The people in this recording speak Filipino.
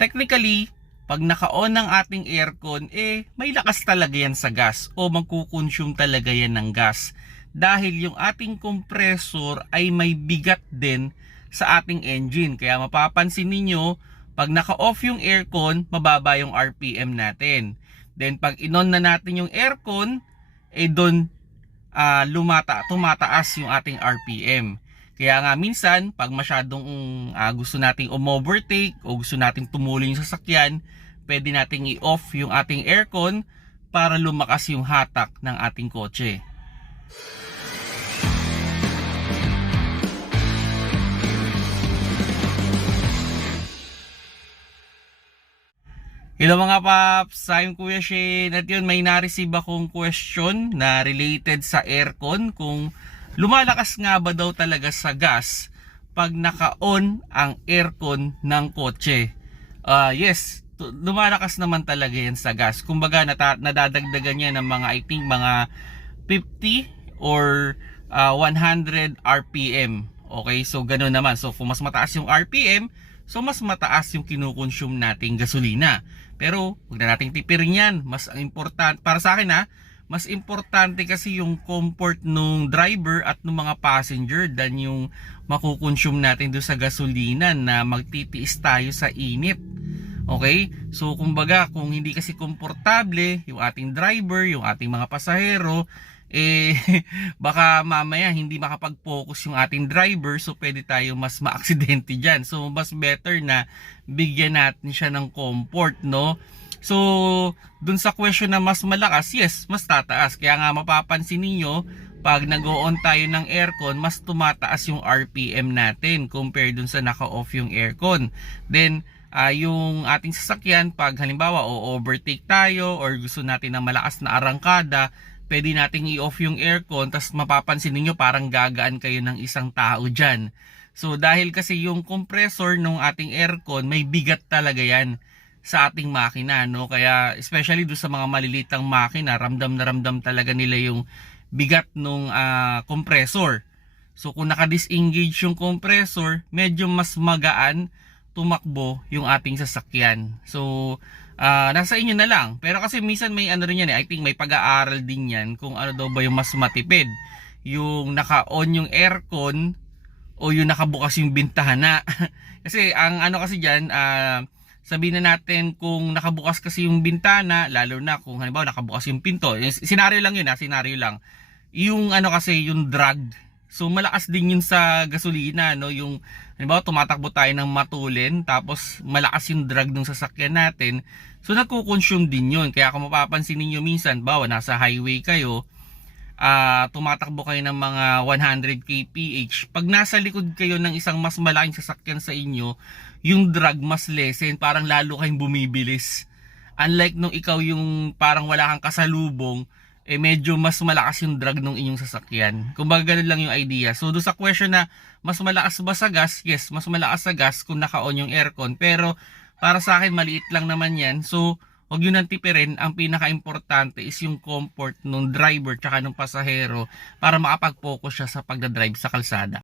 technically, pag naka-on ang ating aircon, eh, may lakas talaga yan sa gas o magkukonsume talaga yan ng gas. Dahil yung ating compressor ay may bigat din sa ating engine. Kaya mapapansin ninyo, pag naka-off yung aircon, mababa yung RPM natin. Then pag inon na natin yung aircon, eh doon ah, lumata, tumataas yung ating RPM. Kaya nga minsan, pag masyadong ah, gusto nating umovertake o gusto nating tumuloy yung sasakyan, pwede nating i-off yung ating aircon para lumakas yung hatak ng ating kotse. Hello mga paps, I'm Kuya Shane at yun may na-receive akong question na related sa aircon kung lumalakas nga ba daw talaga sa gas pag naka-on ang aircon ng kotse. Ah yes, lumalakas naman talaga yan sa gas. Kumbaga nadadagdagan niya ng mga I think mga 50 or ah, 100 RPM. Okay, so gano'n naman. So kung mas mataas yung RPM, so mas mataas yung kinukonsume nating gasolina. Pero huwag na nating tipirin yan. Mas ang important para sa akin ha, mas importante kasi yung comfort nung driver at ng mga passenger than yung makukonsume natin doon sa gasolina na magtitiis tayo sa init. Okay? So kumbaga kung hindi kasi komportable yung ating driver, yung ating mga pasahero, eh baka mamaya hindi makapag-focus yung ating driver so pwede tayo mas maaksidente dyan. So mas better na bigyan natin siya ng comfort, no? So, dun sa question na mas malakas, yes, mas tataas. Kaya nga mapapansin ninyo, pag nag-on tayo ng aircon, mas tumataas yung RPM natin compared dun sa naka-off yung aircon. Then, ah, yung ating sasakyan, pag halimbawa o overtake tayo or gusto natin ng malakas na arangkada, pwede nating i-off yung aircon, tapos mapapansin ninyo parang gagaan kayo ng isang tao dyan. So dahil kasi yung compressor ng ating aircon may bigat talaga yan sa ating makina no kaya especially do sa mga malilitang makina ramdam na ramdam talaga nila yung bigat nung ah, compressor. So kung naka-disengage yung compressor, medyo mas magaan tumakbo yung ating sasakyan. So ah, nasa inyo na lang. Pero kasi minsan may ano rin yan eh. I think may pag-aaral din yan kung ano daw ba yung mas matipid. Yung naka-on yung aircon o yung nakabukas yung bintana. kasi ang ano kasi diyan, ah sabihin na natin kung nakabukas kasi yung bintana, lalo na kung halimbawa nakabukas yung pinto. Yung Senaryo lang yun ha, senaryo lang. Yung ano kasi, yung drag. So malakas din yun sa gasolina, no? Yung halimbawa tumatakbo tayo ng matulin, tapos malakas yung drag ng sasakyan natin. So nagko-consume din yun. Kaya kung mapapansin niyo minsan, bawa nasa highway kayo, ah tumatakbo kayo ng mga 100 kph. Pag nasa likod kayo ng isang mas malaking sasakyan sa inyo, yung drag mas lessen, parang lalo kayong bumibilis. Unlike nung ikaw yung parang wala kang kasalubong, eh medyo mas malakas yung drag ng inyong sasakyan. Kumbaga ganun lang yung idea. So do sa question na mas malakas ba sa gas? Yes, mas malakas sa gas kung naka-on yung aircon. Pero para sa akin maliit lang naman yan. So Huwag yun ang tipirin, ang pinaka-importante is yung comfort ng driver tsaka ng pasahero para makapag-focus siya sa pagdadrive sa kalsada.